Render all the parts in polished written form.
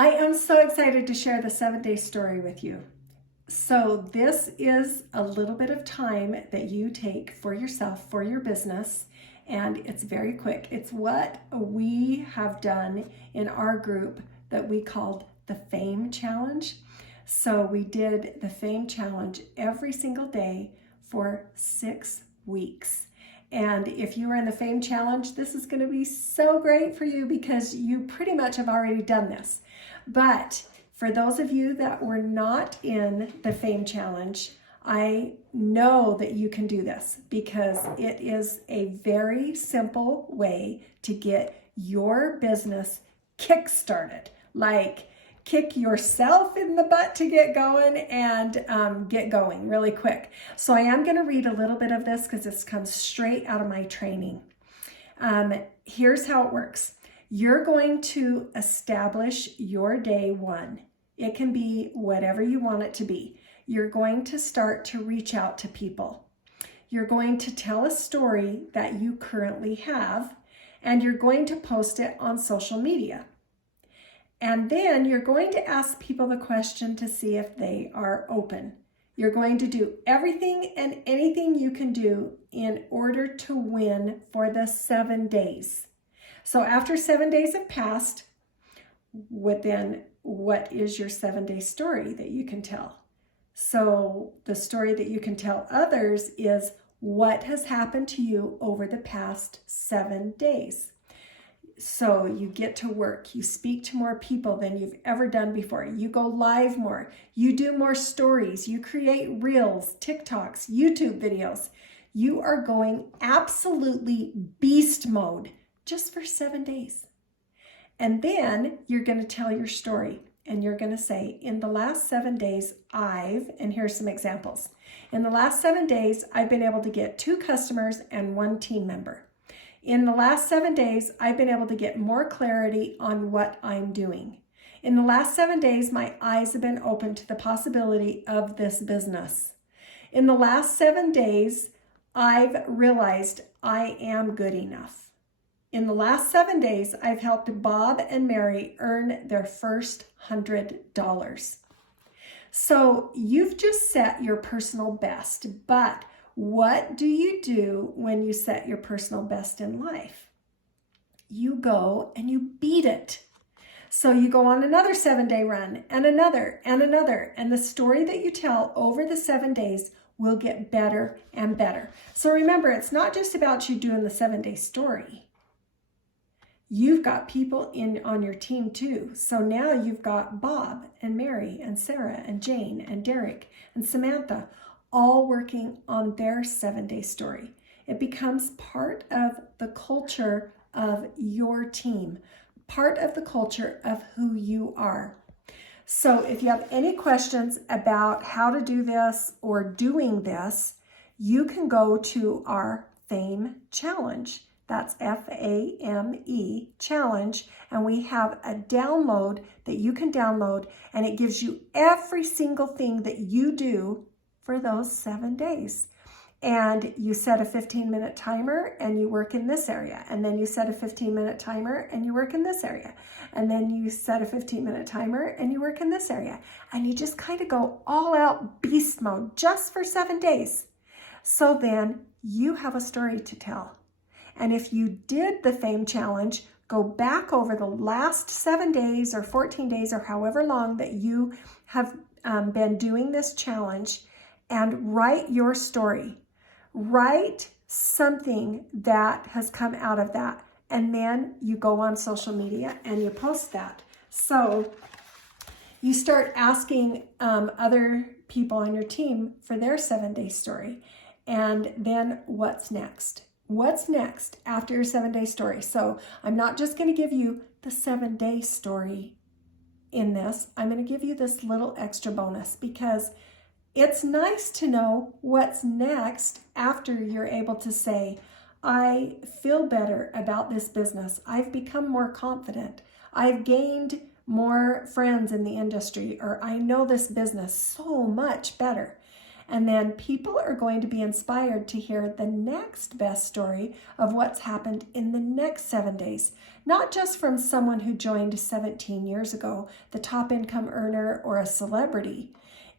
I am so excited to share the 7-day story with you. So this is a little bit of time that you take for yourself, for your business, and it's very quick. It's what we have done in our group that we called the Fame Challenge. So we did the Fame Challenge every single day for 6 weeks. And if you are in the Fame Challenge, this is going to be so great for you because you pretty much have already done this. But for those of you that were not in the Fame Challenge, I know that you can do this because it is a very simple way to get your business kick-started. Like, kick yourself in the butt to get going and get going really quick. So I am going to read a little bit of this because this comes straight out of my training. Here's how it works. You're going to establish your day one. It can be whatever you want it to be. You're going to start to reach out to people. You're going to tell a story that you currently have, and you're going to post it on social media. And then you're going to ask people the question to see if they are open. You're going to do everything and anything you can do in order to win for the 7 days. So after 7 days have passed, what is your 7-day story that you can tell? So the story that you can tell others is what has happened to you over the past 7 days. So you get to work, you speak to more people than you've ever done before. You go live more, you do more stories, you create reels, TikToks, YouTube videos. You are going absolutely beast mode just for 7 days. And then you're going to tell your story and you're going to say, in the last 7 days, and here's some examples. In the last 7 days, I've been able to get 2 customers and 1 team member. In the last 7 days, I've been able to get more clarity on what I'm doing. In the last 7 days, my eyes have been open to the possibility of this business. In the last 7 days, I've realized I am good enough. In the last 7 days, I've helped Bob and Mary earn their first $100. So you've just set your personal best, but what do you do when you set your personal best in life? You go and you beat it. So you go on another 7-day run and another and another. And the story that you tell over the 7 days will get better and better. So remember, it's not just about you doing the 7-day story. You've got people on your team too. So now you've got Bob and Mary and Sarah and Jane and Derek and Samantha all working on their 7-day story. It becomes part of the culture of your team, part of the culture of who you are. So if you have any questions about how to do this or doing this, you can go to our Fame Challenge. That's F-A-M-E Challenge. And we have a download that you can download, and it gives you every single thing that you do for those 7 days. And you set a 15-minute timer and you work in this area. And then you set a 15-minute timer and you work in this area. And then you set a 15-minute timer and you work in this area. And you just kind of go all out beast mode just for 7 days. So then you have a story to tell. And if you did the Fame Challenge, go back over the last 7 days or 14 days or however long that you have been doing this challenge, and write your story. Write something that has come out of that. And then you go on social media and you post that. So you start asking other people on your team for their 7-day story. And then what's next? What's next after your 7-day story? So I'm not just going to give you the 7-day story in this. I'm going to give you this little extra bonus because it's nice to know what's next after you're able to say, I feel better about this business. I've become more confident. I've gained more friends in the industry, or I know this business so much better. And then people are going to be inspired to hear the next best story of what's happened in the next 7 days. Not just from someone who joined 17 years ago, the top income earner, or a celebrity.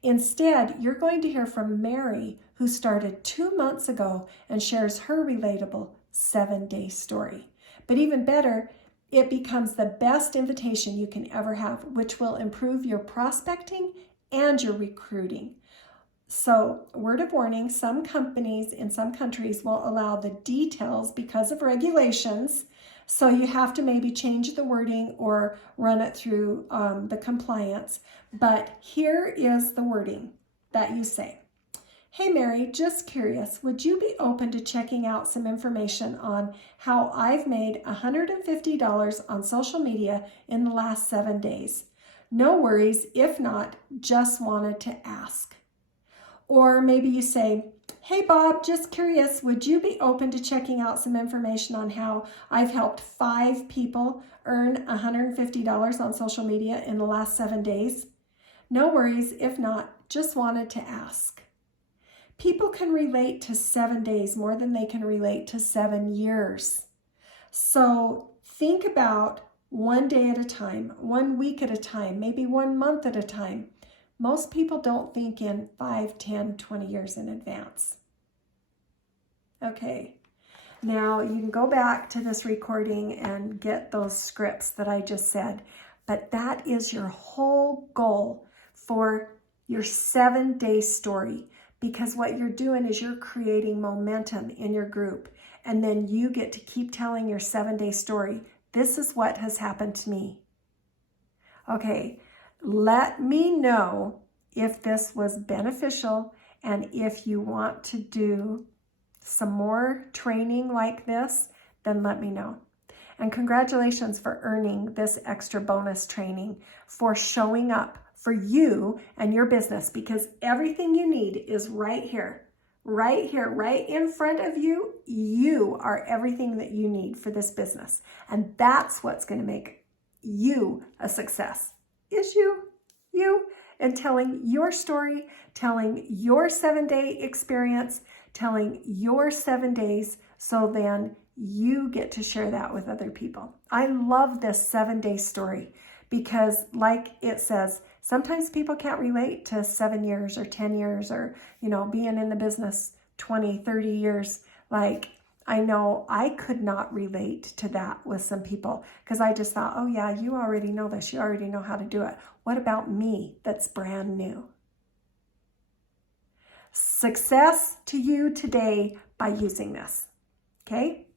Instead, you're going to hear from Mary, who started 2 months ago and shares her relatable 7-day story. But even better, it becomes the best invitation you can ever have, which will improve your prospecting and your recruiting. So, word of warning, some companies in some countries will allow the details because of regulations. So you have to maybe change the wording or run it through the compliance. But here is the wording that you say. Hey Mary, just curious, would you be open to checking out some information on how I've made $150 on social media in the last 7 days? No worries, if not, just wanted to ask. Or maybe you say, hey Bob, just curious, would you be open to checking out some information on how I've helped 5 people earn $150 on social media in the last 7 days? No worries, if not, just wanted to ask. People can relate to 7 days more than they can relate to 7 years. So think about 1 day at a time, 1 week at a time, maybe 1 month at a time. Most people don't think in 5, 10, 20 years in advance. Okay, now you can go back to this recording and get those scripts that I just said, but that is your whole goal for your 7-day story, because what you're doing is you're creating momentum in your group, and then you get to keep telling your 7-day story. This is what has happened to me. Okay, let me know if this was beneficial, and if you want to do some more training like this, then let me know. And congratulations for earning this extra bonus training, for showing up for you and your business, because everything you need is right here, right in front of you. You are everything that you need for this business. And that's what's going to make you a success, is you. And telling your story, telling your 7-day experience, telling your 7 days, so then you get to share that with other people. I love this 7-day story because, like it says, sometimes people can't relate to 7 years or 10 years or, being in the business 20, 30 years. Like, I know I could not relate to that with some people because I just thought, oh yeah, you already know this. You already know how to do it. What about me that's brand new? Success to you today by using this. Okay?